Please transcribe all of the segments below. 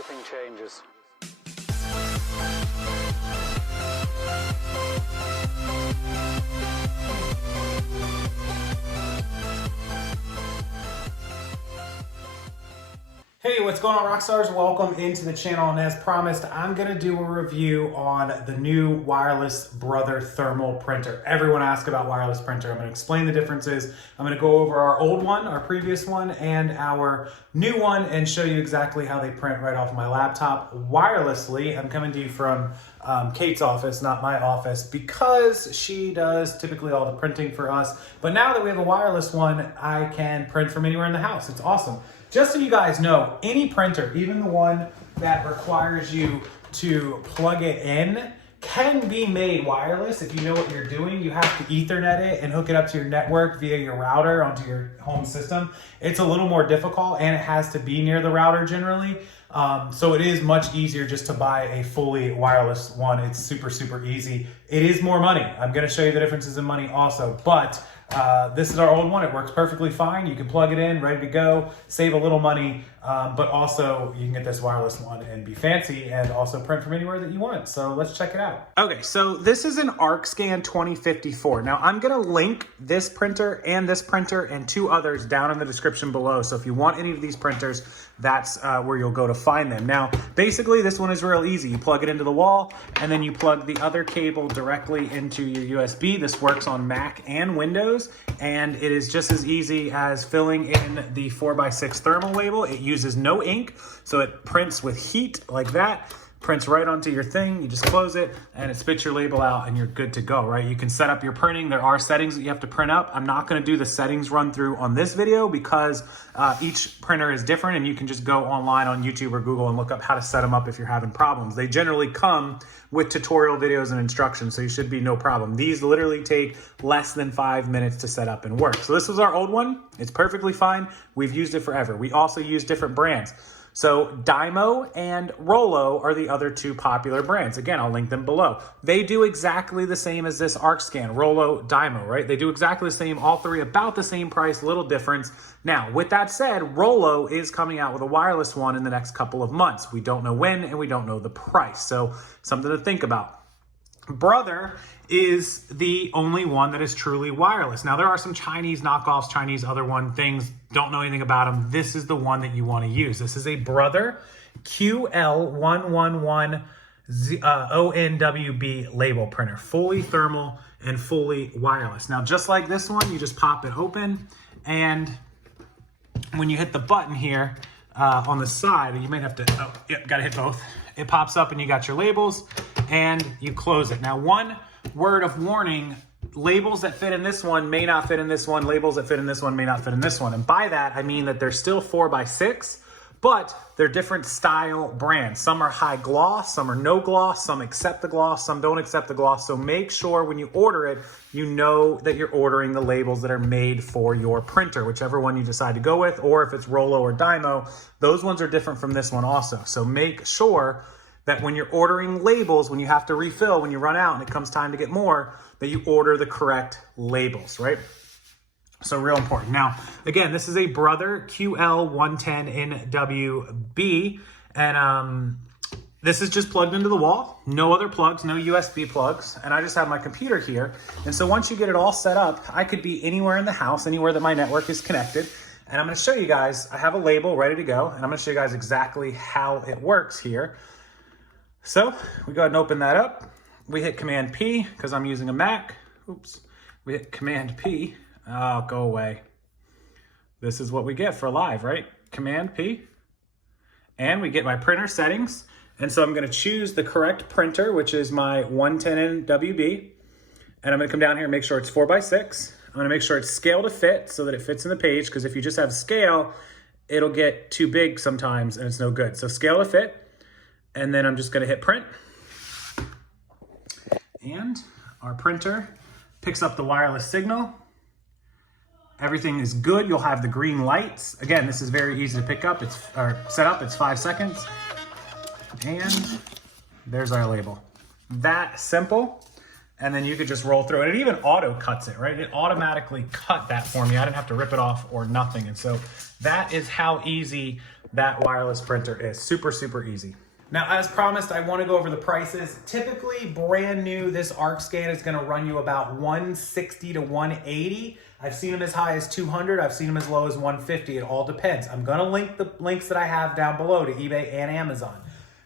everything changes. Hey, what's going on, Rockstars? Welcome into the channel, and as promised, I'm gonna do a review on the new Wireless Brother thermal printer. Everyone asks about wireless printer. I'm gonna explain the differences. I'm gonna go over our old one, our previous one, and our new one, and show you exactly how they print right off my laptop wirelessly. I'm coming to you from Kate's office, not my office, because she does typically all the printing for us. But now that we have a wireless one, I can print from anywhere in the house. It's awesome. Just so you guys know, any printer, even the one that requires you to plug it in, can be made wireless if you know what you're doing. You have to Ethernet it and hook it up to your network via your router onto your home system. It's a little more difficult, and it has to be near the router generally. So it is much easier just to buy a fully wireless one. It's super, super easy. It is more money. I'm gonna show you the differences in money also, but this is our old one. It works perfectly fine. You can plug it in, ready to go, save a little money, but also you can get this wireless one and be fancy and also print from anywhere that you want. So let's check it out. Okay, so this is an ArcScan 2054. Now I'm gonna link this printer and two others down in the description below. So if you want any of these printers, that's where you'll go to find them. Now, basically this one is real easy. You plug it into the wall, and then you plug the other cable directly into your USB. This works on Mac and Windows, and it is just as easy as filling in the 4x6 thermal label. It uses no ink, so it prints with heat like that. Prints right onto your thing. You just close it and it spits your label out and you're good to go, right? You can set up your printing. There are settings that you have to print up. I'm not gonna do the settings run through on this video because each printer is different, and you can just go online on YouTube or Google and look up how to set them up if you're having problems. They generally come with tutorial videos and instructions, so you should be no problem. These literally take less than 5 minutes to set up and work. So this was our old one. It's perfectly fine. We've used it forever. We also use different brands. So Dymo and Rollo are the other two popular brands. Again, I'll link them below. They do exactly the same as this ArcScan, Rollo, Dymo, right? They do exactly the same, all three about the same price, little difference. Now, with that said, Rollo is coming out with a wireless one in the next couple of months. We don't know when, and we don't know the price. So something to think about. Brother is the only one that is truly wireless. Now, there are some Chinese knockoffs, Chinese other one things, don't know anything about them. This is the one that you want to use. This is a Brother QL111 ONWB label printer, fully thermal and fully wireless. Now, just like this one, you just pop it open, and when you hit the button here on the side, you might have to, oh, yep, gotta hit both. It pops up and you got your labels, and you close it. Now, one word of warning, labels that fit in this one may not fit in this one. Labels that fit in this one may not fit in this one. And by that, I mean that they're still 4x6, but they're different style brands. Some are high gloss, some are no gloss, some accept the gloss, some don't accept the gloss. So make sure when you order it, you know that you're ordering the labels that are made for your printer, whichever one you decide to go with, or if it's Rollo or Dymo, those ones are different from this one also. So make sure that when you're ordering labels, when you have to refill, when you run out and it comes time to get more, that you order the correct labels, right? So real important. Now, again, this is a Brother QL110NWB, and this is just plugged into the wall. No other plugs, no USB plugs, and I just have my computer here. And so once you get it all set up, I could be anywhere in the house, anywhere that my network is connected, and I'm gonna show you guys, I have a label ready to go, and I'm gonna show you guys exactly how it works here. So we go ahead and open that up. We hit Command P because I'm using a Mac. Oops. We hit Command P. Oh, go away. This is what we get for live, right? Command P. And we get my printer settings. And so I'm going to choose the correct printer, which is my 110NWB. And I'm going to come down here and make sure it's 4x6. I'm going to make sure it's scale to fit so that it fits in the page, because if you just have scale, it'll get too big sometimes and it's no good. So scale to fit. And then I'm just gonna hit print. And our printer picks up the wireless signal. Everything is good. You'll have the green lights. Again, this is very easy to pick up. It's set up, it's 5 seconds. And there's our label. That simple. And then you could just roll through it. It even auto cuts it, right? It automatically cut that for me. I didn't have to rip it off or nothing. And so that is how easy that wireless printer is. Super, super easy. Now, as promised, I want to go over the prices. Typically, brand new, this ArcScan is going to run you about $160 to $180. I've seen them as high as $200. I've seen them as low as $150. It all depends. I'm going to link the links that I have down below to eBay and Amazon.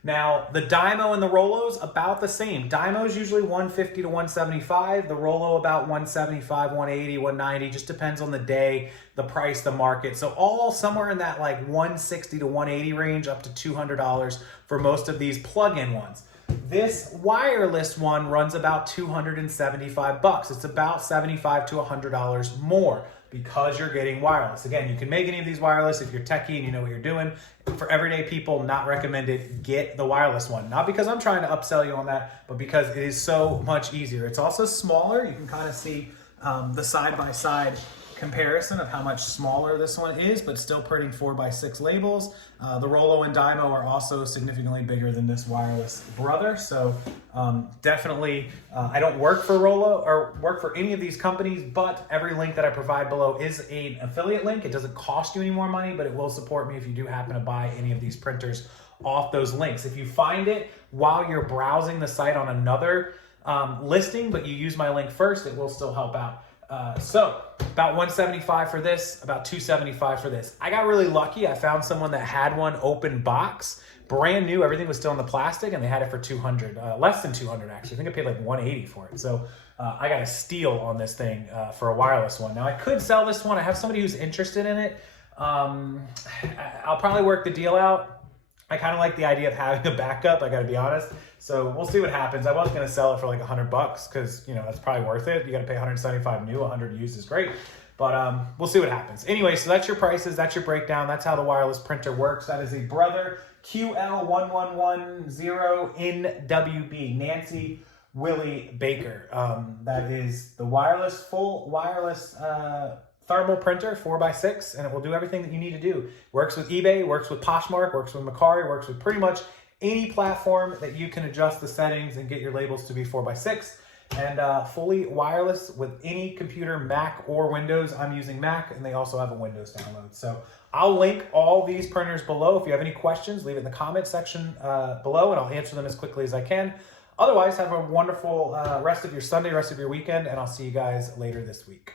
Now, the Dymo and the Rollos, about the same. Dymo's usually $150 to $175. The Rollo about $175, $180, $190. Just depends on the day, the price, the market. So all somewhere in that like $160 to $180 range, up to $200 for most of these plug-in ones. This wireless one runs about $275. It's about $75 to $100 more because you're getting wireless. Again, you can make any of these wireless if you're techie and you know what you're doing. For everyday people, not recommended. Get the wireless one. Not because I'm trying to upsell you on that, but because it is so much easier. It's also smaller. You can kind of see the side-by-side comparison of how much smaller this one is, but still printing 4x6 labels. The Rollo and Dymo are also significantly bigger than this wireless brother. So definitely, I don't work for Rollo or work for any of these companies, but every link that I provide below is an affiliate link. It doesn't cost you any more money, but it will support me if you do happen to buy any of these printers off those links. If you find it while you're browsing the site on another listing, but you use my link first, it will still help out. So about $175 for this, about $275 for this. I got really lucky. I found someone that had one open box, brand new. Everything was still in the plastic, and they had it for $200, less than $200 actually. I think I paid like $180 for it. So I got a steal on this thing for a wireless one. Now I could sell this one. I have somebody who's interested in it. I'll probably work the deal out. I kind of like the idea of having a backup, I gotta be honest. So we'll see what happens. I was gonna sell it for like $100 because, you know, that's probably worth it. You gotta pay $175 new, 100 used is great. But we'll see what happens. Anyway, so that's your prices, that's your breakdown. That's how the wireless printer works. That is a Brother QL1110NWB, Nancy Willie Baker. That is the full wireless thermal printer, 4x6, and it will do everything that you need to do. Works with eBay, works with Poshmark, works with Macari, works with pretty much any platform that you can adjust the settings and get your labels to be 4x6. And fully wireless with any computer, Mac or Windows. I'm using Mac, and they also have a Windows download. So I'll link all these printers below. If you have any questions, leave it in the comment section below, and I'll answer them as quickly as I can. Otherwise, have a wonderful rest of your Sunday, rest of your weekend, and I'll see you guys later this week.